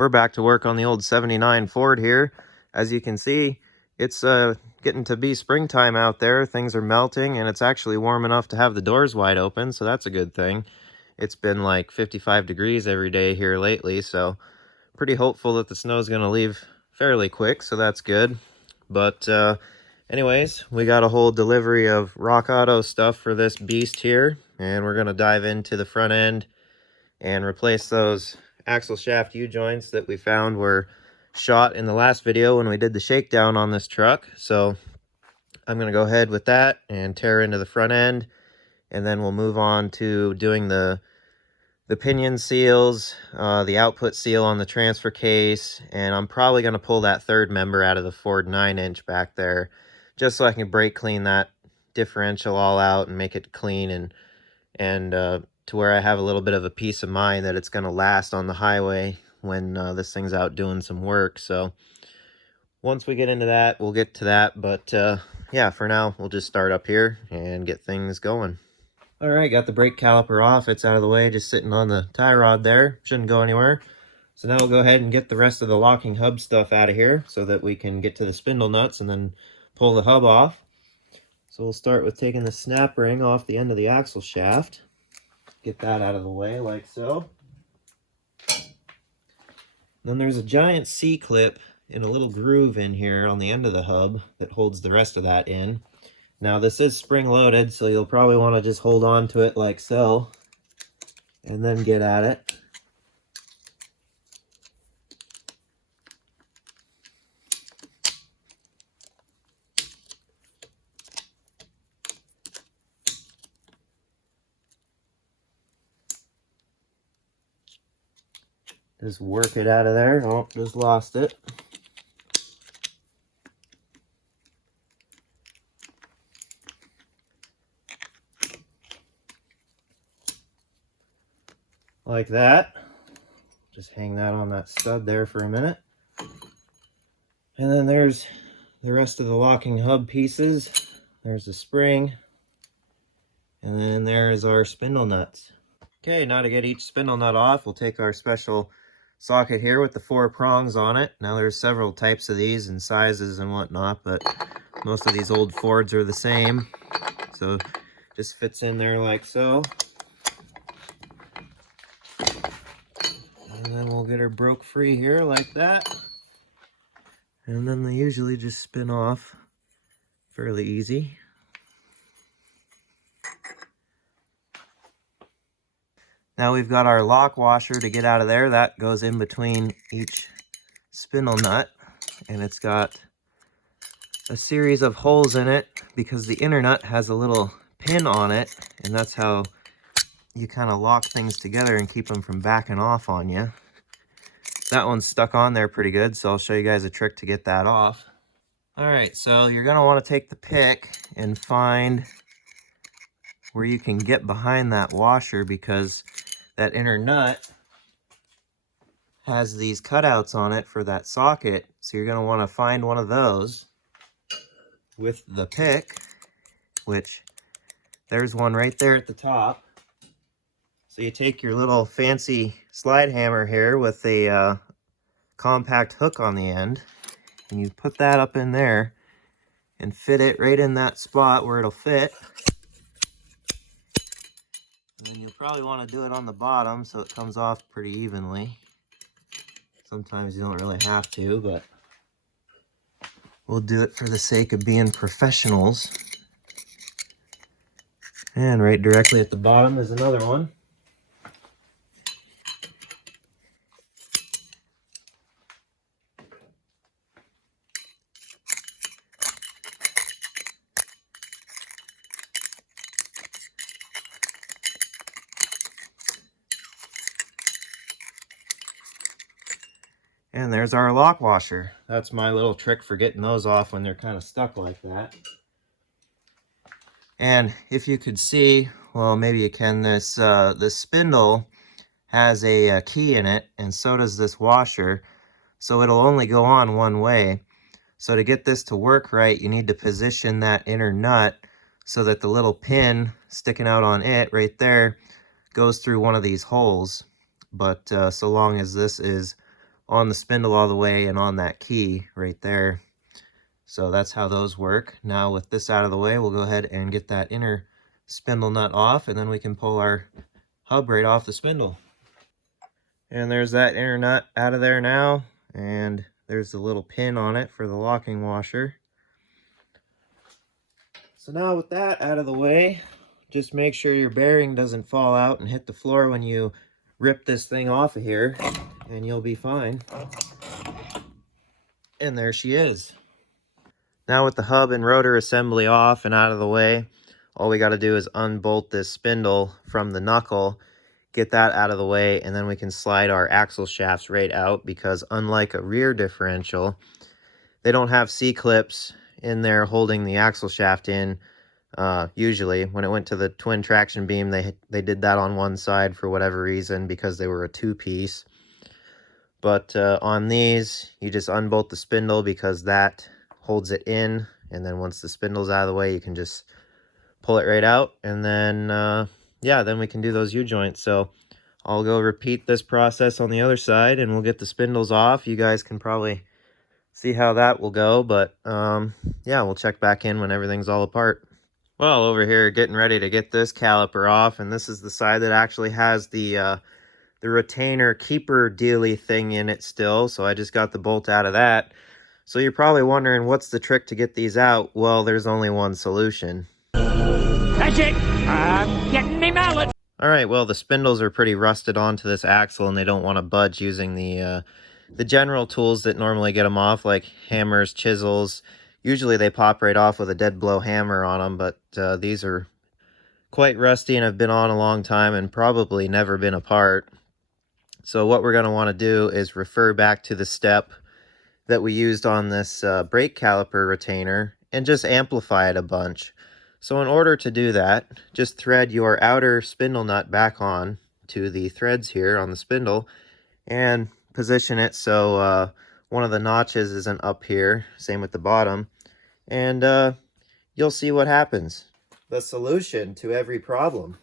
we're back to work on the old 79 Ford here. As you can see, it's getting to be springtime out there. Things are melting, and it's actually warm enough to have the doors wide open, so that's a good thing. It's been like 55 degrees every day here lately, so pretty hopeful that the snow's going to leave fairly quick, so that's good. But anyways, we got a whole delivery of Rock Auto stuff for this beast here, and we're going to dive into the front end and replace those axle shaft U-joints that we found were shot in the last video when we did the shakedown on this truck. So I'm going to go ahead with that and tear into the front end, and then we'll move on to doing the pinion seals, the output seal on the transfer case, and I'm probably going to pull that third member out of the Ford 9-inch back there just so I can brake clean that differential all out and make it clean and to where I have a little bit of a peace of mind that it's going to last on the highway when this thing's out doing some work. So once we get into that, we'll get to that. But yeah, for now, we'll just start up here and get things going. All right, got the brake caliper off. It's out of the way, just sitting on the tie rod there. Shouldn't go anywhere. So now we'll go ahead and get the rest of the locking hub stuff out of here so that we can get to the spindle nuts and then pull the hub off. So we'll start with taking the snap ring off the end of the axle shaft. Get that out of the way like so. Then there's a giant C-clip in a little groove in here on the end of the hub that holds the rest of that in. Now this is spring loaded, so you'll probably want to just hold on to it like so and then get at it. Just work it out of there. Oh, just lost it. Like that. Just hang that on that stud there for a minute. And then there's the rest of the locking hub pieces. There's the spring. And then there's our spindle nuts. Okay, now to get each spindle nut off, we'll take our special socket here with the 4 prongs on it. Now there's several types of these and sizes and whatnot, but most of these old Fords are the same. So just fits in there like so. And then we'll get her broke free here like that. And then they usually just spin off fairly easy. Now we've got our lock washer to get out of there. That goes in between each spindle nut, and it's got a series of holes in it because the inner nut has a little pin on it, and that's how you kind of lock things together and keep them from backing off on you. That one's stuck on there pretty good, so I'll show you guys a trick to get that off. All right, so you're going to want to take the pick and find where you can get behind that washer, because that inner nut has these cutouts on it for that socket. So you're going to want to find one of those with the pick, which there's one right there at the top. So you take your little fancy slide hammer here with a compact hook on the end, and you put that up in there and fit it right in that spot where it'll fit. And then you'll probably want to do it on the bottom so it comes off pretty evenly. Sometimes you don't really have to, but we'll do it for the sake of being professionals. And right directly at the bottom is another one. And there's our lock washer. That's my little trick for getting those off when they're kind of stuck like that. And if you could see, well, maybe you can, this spindle has a key in it, and so does this washer. So it'll only go on one way. So to get this to work right, you need to position that inner nut so that the little pin sticking out on it right there goes through one of these holes. But so long as this is on the spindle all the way and on that key right there. So that's how those work. Now with this out of the way, we'll go ahead and get that inner spindle nut off, and then we can pull our hub right off the spindle. And there's that inner nut out of there now, and there's the little pin on it for the locking washer. So now with that out of the way, just make sure your bearing doesn't fall out and hit the floor when you rip this thing off of here, and you'll be fine. And there she is. Now with the hub and rotor assembly off and out of the way, all we got to do is unbolt this spindle from the knuckle, get that out of the way, and then we can slide our axle shafts right out, because unlike a rear differential, they don't have C-clips in there holding the axle shaft in. Usually when it went to the twin traction beam, they did that on one side for whatever reason, because they were a two-piece. But on these, you just unbolt the spindle because that holds it in, and then once the spindle's out of the way, you can just pull it right out, and then yeah, then we can do those U-joints. So I'll go repeat this process on the other side, and we'll get the spindles off. You guys can probably see how that will go, but yeah, we'll check back in when everything's all apart. Well, over here getting ready to get this caliper off, and this is the side that actually has the retainer keeper dealy thing in it still, so I just got the bolt out of that. So you're probably wondering, what's the trick to get these out? Well, there's only one solution. That's it! I'm getting me mallet! Alright, well, the spindles are pretty rusted onto this axle, and they don't want to budge using the general tools that normally get them off, like hammers, chisels. Usually they pop right off with a dead blow hammer on them, but these are quite rusty and have been on a long time and probably never been apart. So what we're going to want to do is refer back to the step that we used on this brake caliper retainer and just amplify it a bunch. So in order to do that, just thread your outer spindle nut back on to the threads here on the spindle and position it so one of the notches isn't up here, same with the bottom, and you'll see what happens. The solution to every problem.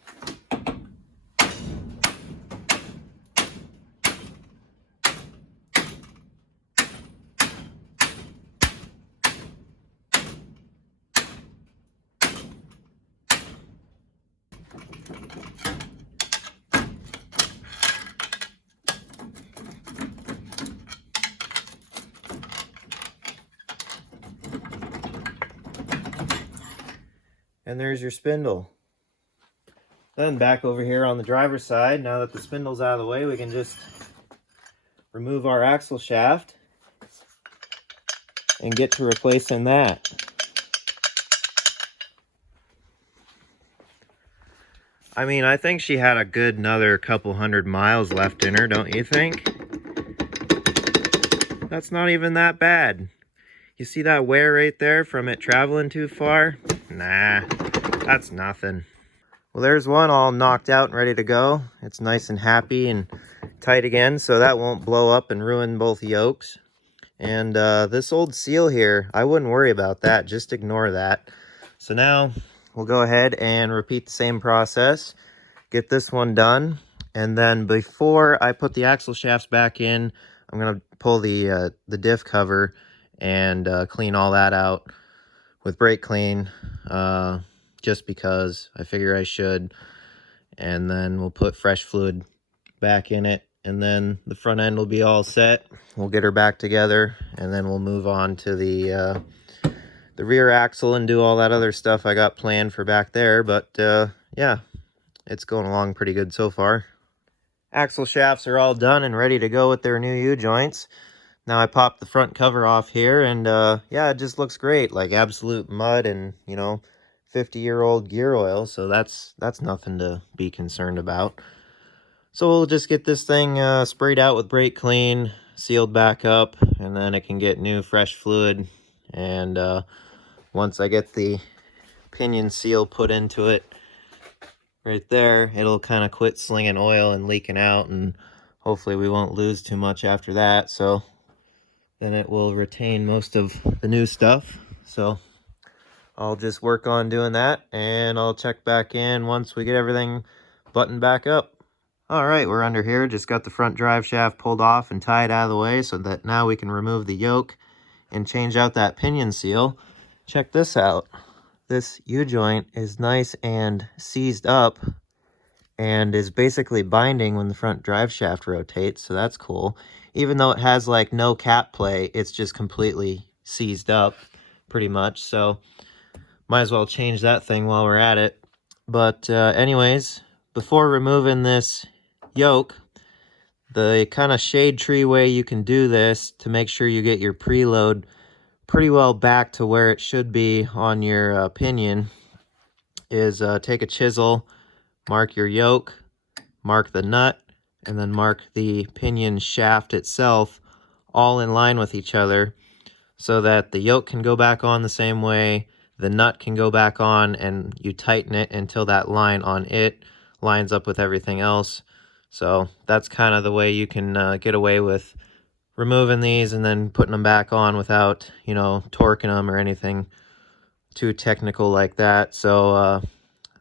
And there's your spindle. Then back over here on the driver's side, now that the spindle's out of the way, we can just remove our axle shaft and get to replacing that. I mean, I think she had a good another couple 100 miles left in her, don't you think? That's not even that bad. You see that wear right there from it traveling too far? Nah, that's nothing. Well, there's one all knocked out and ready to go. It's nice and happy and tight again, so that won't blow up and ruin both yokes. And this old seal here, I wouldn't worry about that. Just ignore that. So now we'll go ahead and repeat the same process. Get this one done. And then before I put the axle shafts back in, I'm going to pull the diff cover and clean all that out with brake clean, just because I figure I should. And then we'll put fresh fluid back in it, and then the front end will be all set. We'll get her back together, and then we'll move on to the rear axle and do all that other stuff I got planned for back there. But yeah, it's going along pretty good so far. Axle shafts are all done and ready to go with their new U-joints. Now I popped the front cover off here, and yeah, it just looks great, like absolute mud and, you know, 50-year-old gear oil, so that's nothing to be concerned about. So we'll just get this thing sprayed out with brake clean, sealed back up, and then it can get new fresh fluid. And once I get the pinion seal put into it right there, it'll kind of quit slinging oil and leaking out, and hopefully we won't lose too much after that. So then it will retain most of the new stuff. So I'll just work on doing that, and I'll check back in once we get everything buttoned back up. All right, we're under here. Just got the front drive shaft pulled off and tied out of the way so that now we can remove the yoke and change out that pinion seal. Check this out. This U-joint is nice and seized up and is basically binding when the front drive shaft rotates, so that's cool. Even though it has like no cap play, it's just completely seized up pretty much, so might as well change that thing while we're at it. But anyways, before removing this yoke, the kind of shade tree way you can do this to make sure you get your preload pretty well back to where it should be on your pinion is take a chisel, mark your yoke, mark the nut, and then mark the pinion shaft itself all in line with each other so that the yoke can go back on the same way, the nut can go back on, and you tighten it until that line on it lines up with everything else. So that's kind of the way you can get away with removing these and then putting them back on without, you know, torquing them or anything too technical like that. So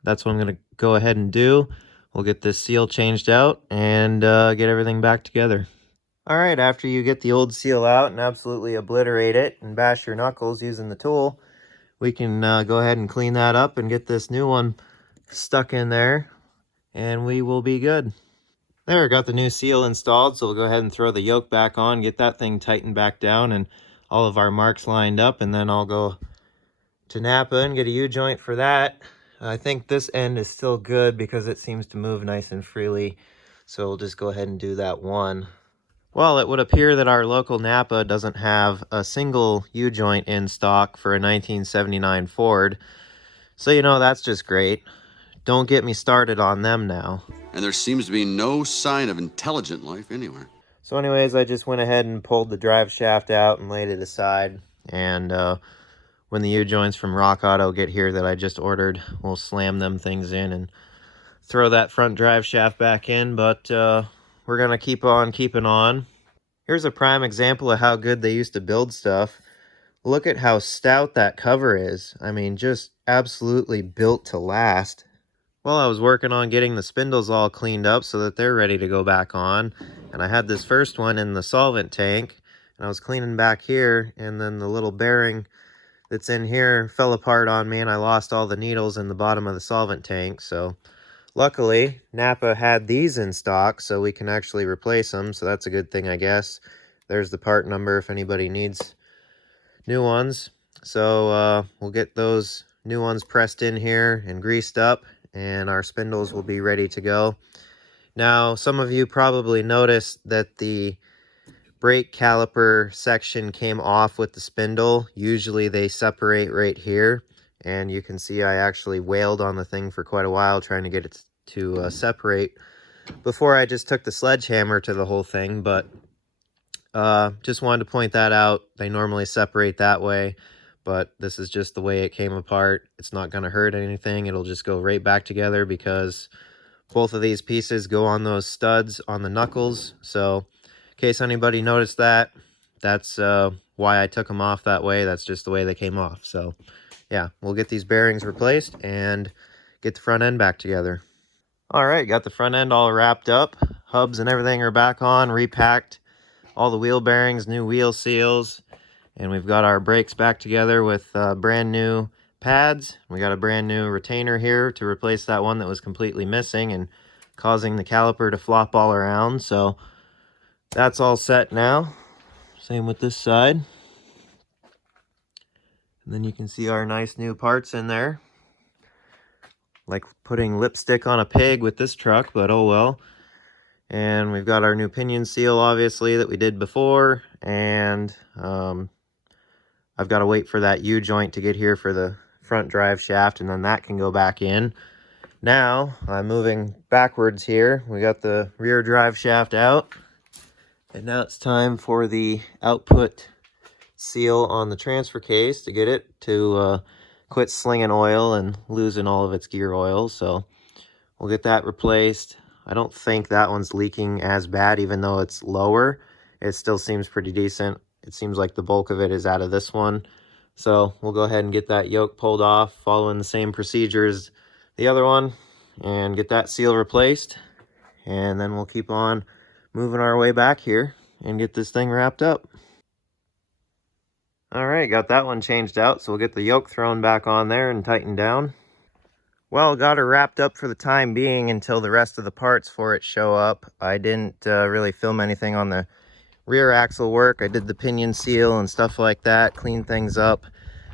that's what I'm going to go ahead and do. We'll get this seal changed out and get everything back together. All right, after you get the old seal out and absolutely obliterate it and bash your knuckles using the tool, we can go ahead and clean that up and get this new one stuck in there, and we will be good. There, got the new seal installed, so we'll go ahead and throw the yoke back on, get that thing tightened back down and all of our marks lined up, and then I'll go to Napa and get a U-joint for that. I think this end is still good because it seems to move nice and freely, so we'll just go ahead and do that one. Well, it would appear that our local Napa doesn't have a single U-joint in stock for a 1979 Ford, so you know, that's just great. Don't get me started on them now. And there seems to be no sign of intelligent life anywhere. So anyways, I just went ahead and pulled the drive shaft out and laid it aside, and when the U-joints from Rock Auto get here that I just ordered, we'll slam them things in and throw that front drive shaft back in, but we're going to keep on keeping on. Here's a prime example of how good they used to build stuff. Look at how stout that cover is. I mean, just absolutely built to last. Well, I was working on getting the spindles all cleaned up so that they're ready to go back on, and I had this first one in the solvent tank, and I was cleaning back here, and then the little bearing that's in here fell apart on me, and I lost all the needles in the bottom of the solvent tank. So luckily Napa had these in stock, so we can actually replace them, so that's a good thing, I guess. There's the part number if anybody needs new ones. So we'll get those new ones pressed in here and greased up, and our spindles will be ready to go. Now, some of you probably noticed that the brake caliper section came off with the spindle. Usually they separate right here, and you can see I actually wailed on the thing for quite a while trying to get it to separate before I just took the sledgehammer to the whole thing. But just wanted to point that out. They normally separate that way, but this is just the way it came apart. It's not going to hurt anything. It'll just go right back together because both of these pieces go on those studs on the knuckles. So in case anybody noticed that, that's why I took them off that way. That's just the way they came off. So yeah, we'll get these bearings replaced and get the front end back together. All right, got the front end all wrapped up. Hubs and everything are back on, repacked. All the wheel bearings, new wheel seals, and we've got our brakes back together with brand new pads. We got a brand new retainer here to replace that one that was completely missing and causing the caliper to flop all around. So that's all set now. Same with this side. And then you can see our nice new parts in there. Like putting lipstick on a pig with this truck, but oh well. And we've got our new pinion seal, obviously, that we did before. And I've got to wait for that U-joint to get here for the front drive shaft, and then that can go back in. Now, I'm moving backwards here. We got the rear drive shaft out. And now it's time for the output seal on the transfer case to get it to quit slinging oil and losing all of its gear oil. So we'll get that replaced. I don't think that one's leaking as bad, even though it's lower. It still seems pretty decent. It seems like the bulk of it is out of this one. So we'll go ahead and get that yoke pulled off, following the same procedure as the other one, and get that seal replaced. and then we'll keep on moving our way back here and get this thing wrapped up. All right, got that one changed out, so we'll get the yoke thrown back on there and tightened down. Well, got her wrapped up for the time being until the rest of the parts for it show up. I didn't really film anything on the rear axle work. I did the pinion seal and stuff like that, clean things up.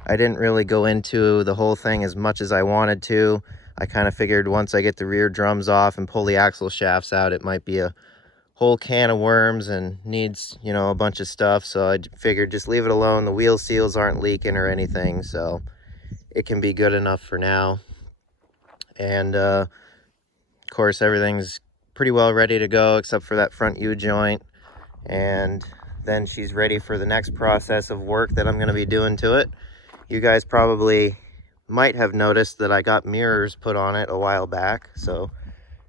I didn't really go into the whole thing as much as I wanted to. I kind of figured once I get the rear drums off and pull the axle shafts out, it might be a whole can of worms and needs, you know, a bunch of stuff. So I figured just leave it alone. The wheel seals aren't leaking or anything, so it can be good enough for now. And of course, everything's pretty well ready to go except for that front U-joint. And then she's ready for the next process of work that I'm going to be doing to it. You guys probably might have noticed that I got mirrors put on it a while back, so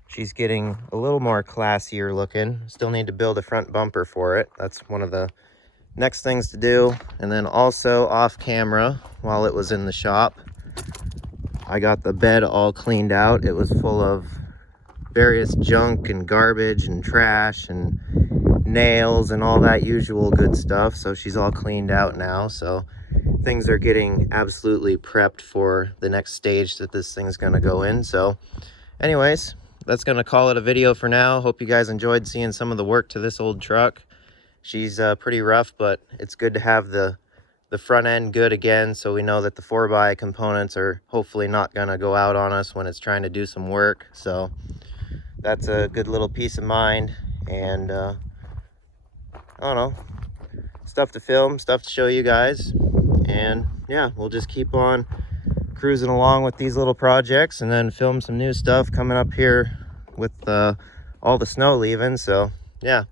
she's getting a little more classier looking. Still need to build a front bumper for it. That's one of the next things to do. And then also off camera, while it was in the shop, I got the bed all cleaned out. It was full of various junk and garbage and trash and nails and all that usual good stuff. So she's all cleaned out now. So things are getting absolutely prepped for the next stage that this thing's going to go in. So anyways, that's going to call it a video for now. Hope you guys enjoyed seeing some of the work to this old truck. She's pretty rough, but it's good to have the front end good again, so we know that the 4x components are hopefully not going to go out on us when it's trying to do some work. So that's a good little peace of mind. And I don't know, stuff to film, stuff to show you guys. And yeah, we'll just keep on cruising along with these little projects and then film some new stuff coming up here with all the snow leaving. So yeah,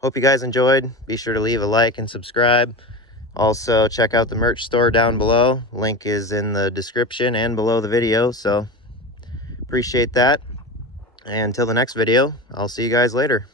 hope you guys enjoyed. Be sure to leave a like and subscribe. Also check out the merch store down below. Link is in the description and below the video. So appreciate that. And until the next video, I'll see you guys later.